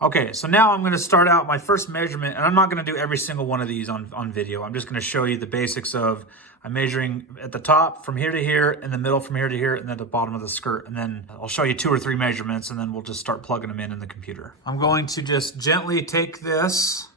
Okay, so now I'm gonna start out my first measurement, and I'm not gonna do every single one of these on video. I'm just gonna show you the basics of, I'm measuring at the top from here to here, in the middle from here to here, and then the bottom of the skirt. And then I'll show you 2 or 3 measurements, and then we'll just start plugging them in the computer. I'm going to just gently take this,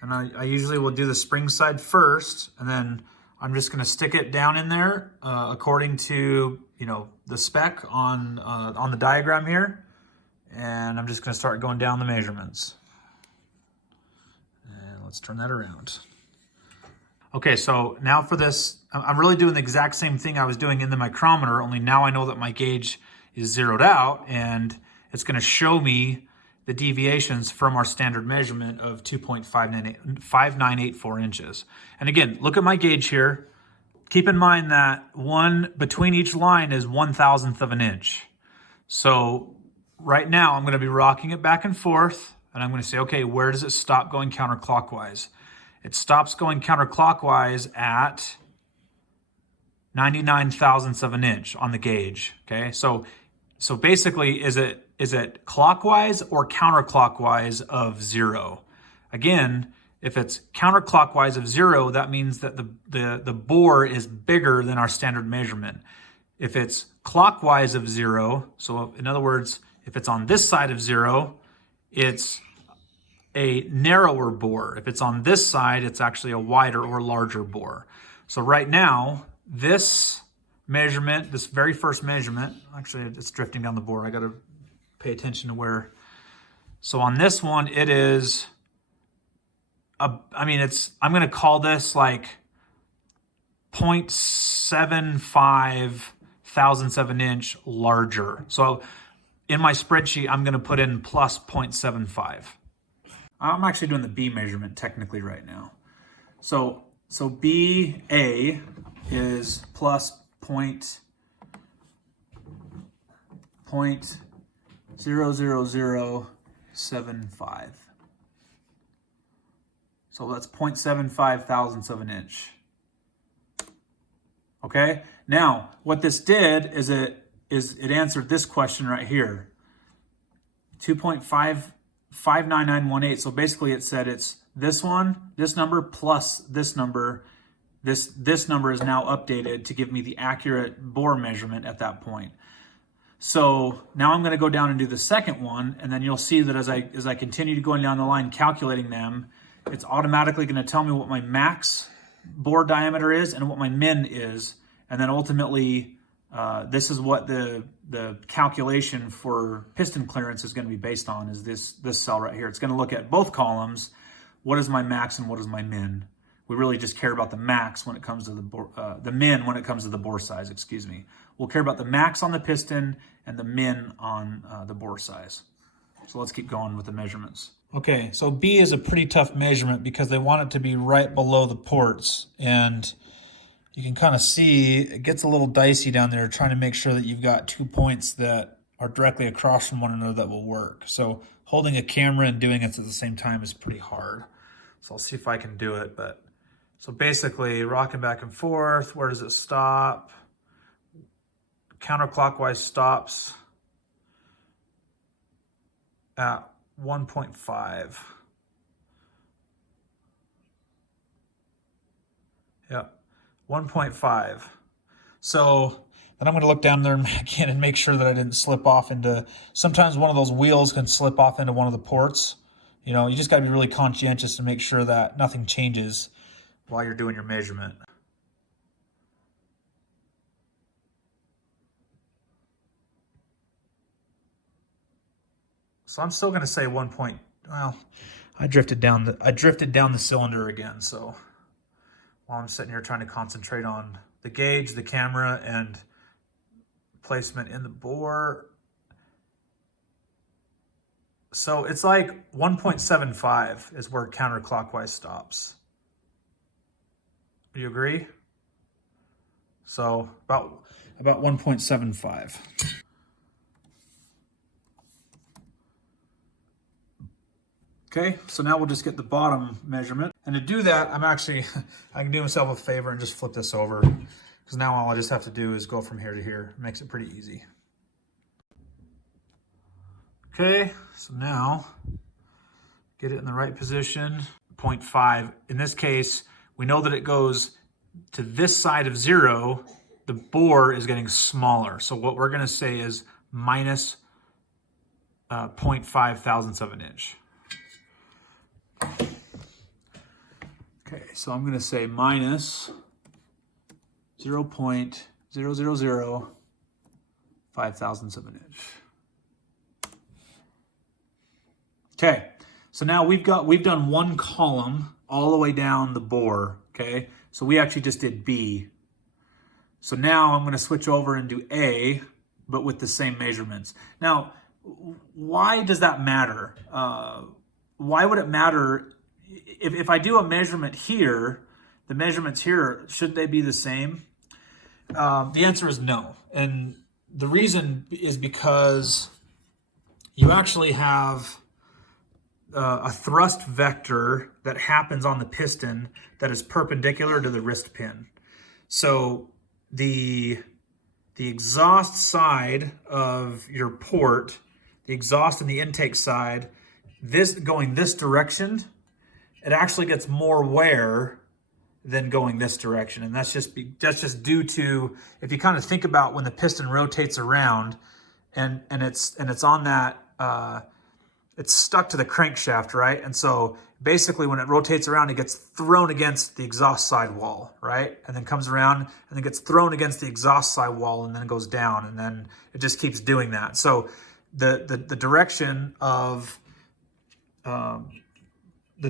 and I usually will do the spring side first, and then I'm just gonna stick it down in there according to, you know, the spec on the diagram here. And I'm just going to start going down the measurements. And let's turn that around. Okay, so now for this, I'm really doing the exact same thing I was doing in the micrometer, only now I know that my gauge is zeroed out, and it's going to show me the deviations from our standard measurement of 2.5984 inches. And again, look at my gauge here. Keep in mind that one between each line is 1/1000th of an inch. So right now, I'm going to be rocking it back and forth, and I'm going to say, okay, where does it stop going counterclockwise? It stops going counterclockwise at 99 thousandths of an inch on the gauge. Okay, so basically, is it clockwise or counterclockwise of 0? Again, if it's counterclockwise of 0, that means that the bore is bigger than our standard measurement. If it's clockwise of 0, so in other words, if it's on this side of 0, it's a narrower bore. If it's on this side, it's actually a wider or larger bore. So right now, this measurement, this very first measurement, actually it's drifting down the bore. I got to pay attention to where. So on this one, it is, I'm going to call this like 0.75 thousandths of an inch larger. So in my spreadsheet, I'm going to put in plus 0.75. I'm actually doing the B measurement technically right now. So BA is plus 0.00075. So that's 0.75 thousandths of an inch. Okay, now what this did is it answered this question right here, 2.59918. So basically it said it's this one, this number plus this number. This number is now updated to give me the accurate bore measurement at that point. So now I'm going to go down and do the second one, and then you'll see that as I continue going down the line calculating them, it's automatically going to tell me what my max bore diameter is and what my min is, and then ultimately this is what the calculation for piston clearance is going to be based on, is this cell right here. It's going to look at both columns. What is my max and what is my min? We really just care about the max when it comes to the min when it comes to the bore size, excuse me. We'll care about the max on the piston and the min on the bore size. So let's keep going with the measurements. Okay, so B is a pretty tough measurement because they want it to be right below the ports, and you can kind of see it gets a little dicey down there trying to make sure that you've got 2 points that are directly across from one another that will work. So holding a camera and doing it at the same time is pretty hard. So I'll see if I can do it. But so basically rocking back and forth, where does it stop? Counterclockwise stops at 1.5. Yep. 1.5. So then I'm going to look down there again and make sure that I didn't slip off into, sometimes one of those wheels can slip off into one of the ports. You know, you just got to be really conscientious to make sure that nothing changes while you're doing your measurement. So I'm still going to say 1 point. Well, I drifted down the cylinder again. So while I'm sitting here trying to concentrate on the gauge, the camera, and placement in the bore. So it's like 1.75 is where counterclockwise stops. Do you agree? So about 1.75. Okay, so now we'll just get the bottom measurement. And to do that, I can do myself a favor and just flip this over, because now all I just have to do is go from here to here. It makes it pretty easy. Okay, so now get it in the right position. 0.5. In this case, we know that it goes to this side of 0. The bore is getting smaller. So what we're going to say is minus 0.5 thousandths of an inch. Okay, so I'm going to say minus 0.0005 thousandths of an inch. Okay, so now we've done one column all the way down the bore. Okay, so we actually just did B. So now I'm going to switch over and do A, but with the same measurements. Now, why does that matter? Why would it matter if I do a measurement here? The measurements here, should they be the same? The answer is no, and the reason is because you actually have a thrust vector that happens on the piston that is perpendicular to the wrist pin. So the exhaust side of your port, the exhaust and the intake side, this going this direction, it actually gets more wear than going this direction. And that's just due to, if you kind of think about when the piston rotates around and it's on that, it's stuck to the crankshaft, right? And so basically when it rotates around, it gets thrown against the exhaust side wall, right? And then comes around and then gets thrown against the exhaust side wall and then it goes down, and then it just keeps doing that. So the direction of the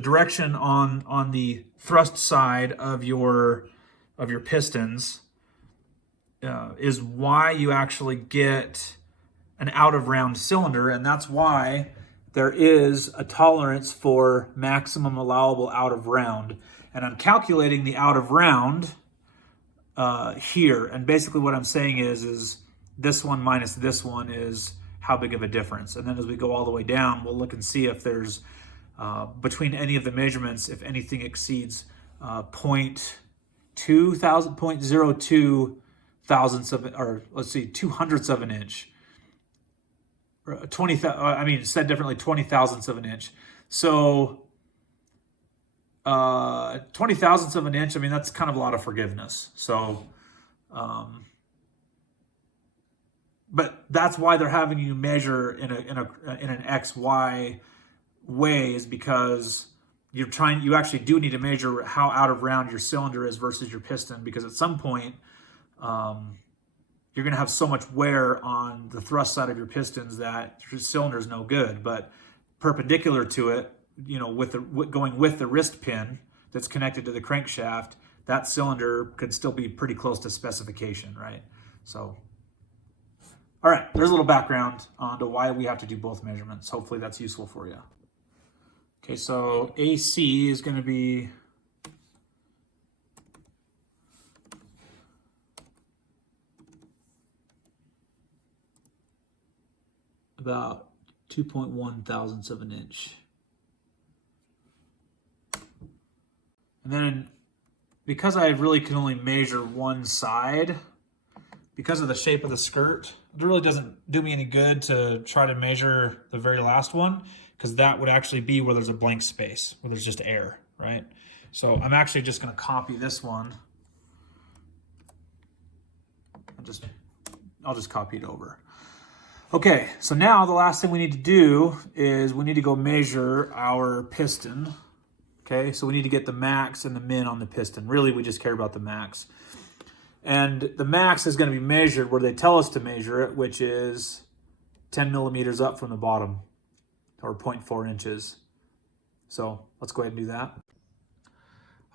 direction on the thrust side of your pistons is why you actually get an out of round cylinder, and that's why there is a tolerance for maximum allowable out of round. And I'm calculating the out of round here. And basically what I'm saying is this one minus this one is how big of a difference. And then as we go all the way down, we'll look and see if there's, between any of the measurements, if anything exceeds 0.02 thousandths of, or let's see, 200ths of an inch. 20 thousandths of an inch. So 20 thousandths of an inch, I mean, that's kind of a lot of forgiveness. So but that's why they're having you measure in an XY way, is because you actually do need to measure how out of round your cylinder is versus your piston, because at some point you're going to have so much wear on the thrust side of your pistons that your cylinder is no good. But perpendicular to it, you know, going with the wrist pin that's connected to the crankshaft, that cylinder could still be pretty close to specification, right? So, all right, there's a little background on to why we have to do both measurements. Hopefully that's useful for you. Okay, so AC is going to be about 2.1 thousandths of an inch. And then because I really can only measure one side, because of the shape of the skirt, it really doesn't do me any good to try to measure the very last one, because that would actually be where there's a blank space, where there's just air, right? So I'm actually just going to copy this one. I'll just copy it over. Okay, so now the last thing we need to do is we need to go measure our piston. Okay, so we need to get the max and the min on the piston. Really, we just care about the max. And the max is going to be measured where they tell us to measure it, which is 10 millimeters up from the bottom, or 0.4 inches. So let's go ahead and do that.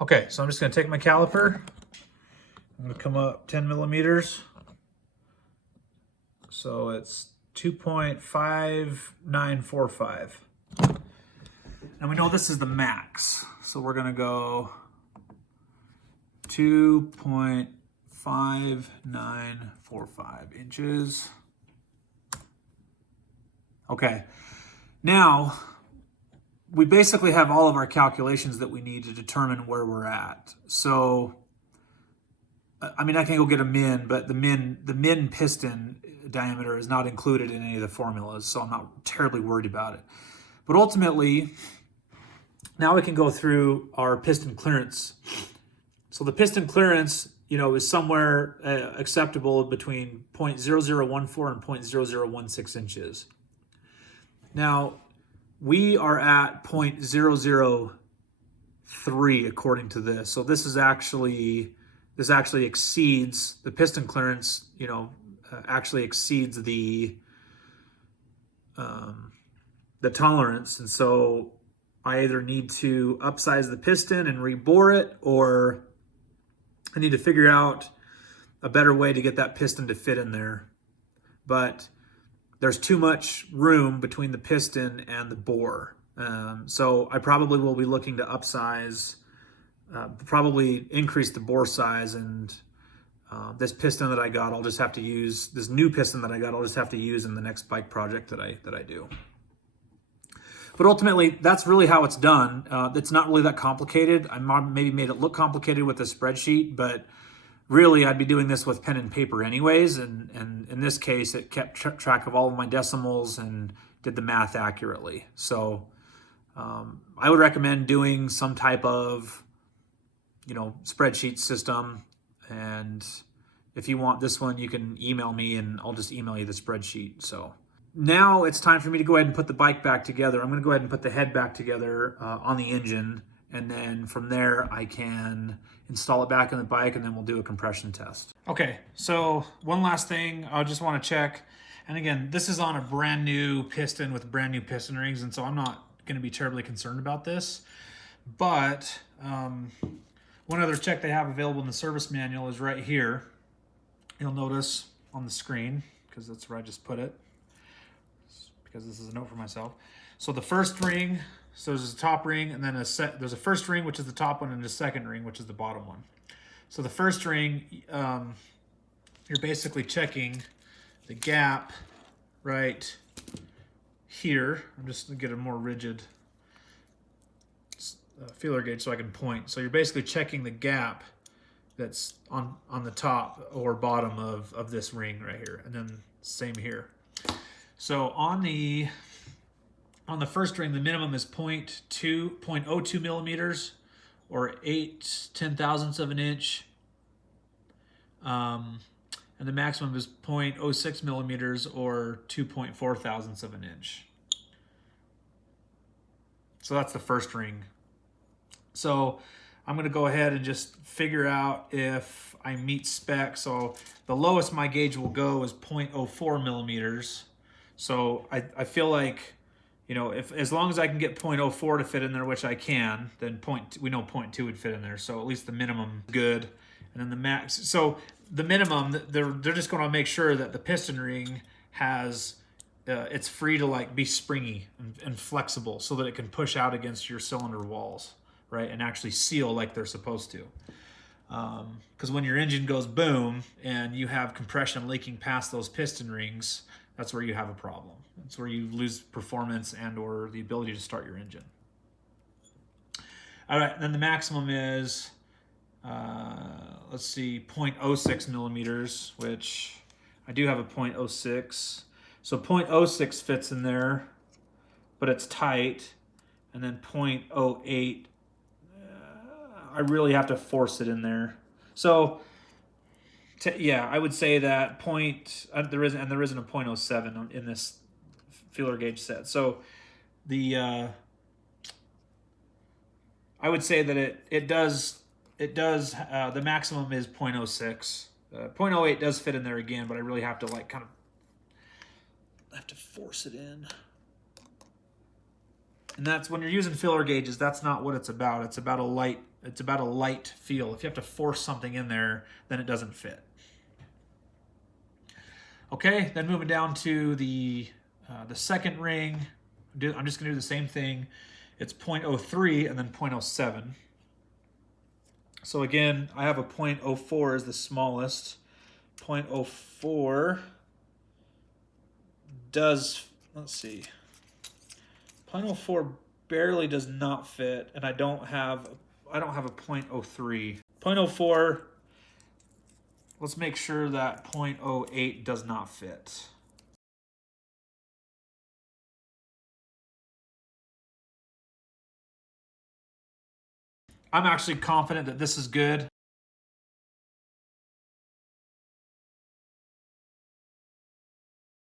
Okay, so I'm just going to take my caliper. I'm going to come up 10 millimeters. So it's 2.5945. And we know this is the max. So we're going to go 2.5945 inches. Okay. Now, we basically have all of our calculations that we need to determine where we're at. So, I mean, I can go get a min, but the min piston diameter is not included in any of the formulas, so I'm not terribly worried about it. But ultimately, now we can go through our piston clearance. So the piston clearance, you know, is somewhere acceptable between 0.0014 and 0.0016 inches. Now, we are at 0.003 according to this. So this actually exceeds the piston clearance, you know, actually exceeds the tolerance. And so I either need to upsize the piston and rebore it, or I need to figure out a better way to get that piston to fit in there. But there's too much room between the piston and the bore. So I probably will be looking to upsize, probably increase the bore size, and this piston that I got, I'll just have to use, this new piston that I got, I'll just have to use in the next bike project that I do. But ultimately, that's really how it's done. It's not really that complicated. I maybe made it look complicated with a spreadsheet, but really I'd be doing this with pen and paper anyways. And in this case, it kept track of all of my decimals and did the math accurately. So I would recommend doing some type of, you know, spreadsheet system. And if you want this one, you can email me and I'll just email you the spreadsheet. So now it's time for me to go ahead and put the bike back together. I'm going to go ahead and put the head back together on the engine. And then from there, I can install it back in the bike, and then we'll do a compression test. Okay, so one last thing I just want to check. And again, this is on a brand new piston with brand new piston rings, and so I'm not going to be terribly concerned about this. But one other check they have available in the service manual is right here. You'll notice on the screen, because that's where I just put it, because this is a note for myself. So the first ring, so there's a top ring, and then there's a first ring, which is the top one, and a second ring, which is the bottom one. So the first ring, you're basically checking the gap right here. I'm just going to get a more rigid feeler gauge so I can point. So you're basically checking the gap that's on the top or bottom of this ring right here, and then same here. So on the first ring, the minimum is 0.02 millimeters, or 8/10,000ths of an inch, and the maximum is 0.06 millimeters, or 2.4 thousandths of an inch. So that's the first ring. So I'm going to go ahead and just figure out if I meet spec. So the lowest my gauge will go is 0.04 millimeters. So I feel like, you know, as long as I can get 0.04 to fit in there, which I can, then we know 0.2 would fit in there. So at least the minimum is good. And then the max. So the minimum, they're just going to make sure that the piston ring has, it's free to like be springy and flexible, so that it can push out against your cylinder walls, right, and actually seal like they're supposed to. Because when your engine goes boom and you have compression leaking past those piston rings, that's where you have a problem. That's where you lose performance and or the ability to start your engine. All right, then the maximum is, let's see, 0.06 millimeters, which I do have a 0.06. So 0.06 fits in there, but it's tight. And then 0.08, I really have to force it in there. So yeah, I would say that there isn't a 0.07 in this feeler gauge set. So I would say that it does the maximum is 0.06. 0.08 does fit in there again, but I really have to I have to force it in. And that's when you're using feeler gauges, that's not what it's about. It's about a light feel. If you have to force something in there, then it doesn't fit. Okay, then moving down to the second ring, I'm just going to do the same thing. It's 0.03 and then 0.07. So again, I have a 0.04 as the smallest. 0.04 does, let's see, 0.04 barely does not fit, and I don't have a 0.03. 0.04, Let's make sure that 0.08 does not fit. I'm actually confident that this is good.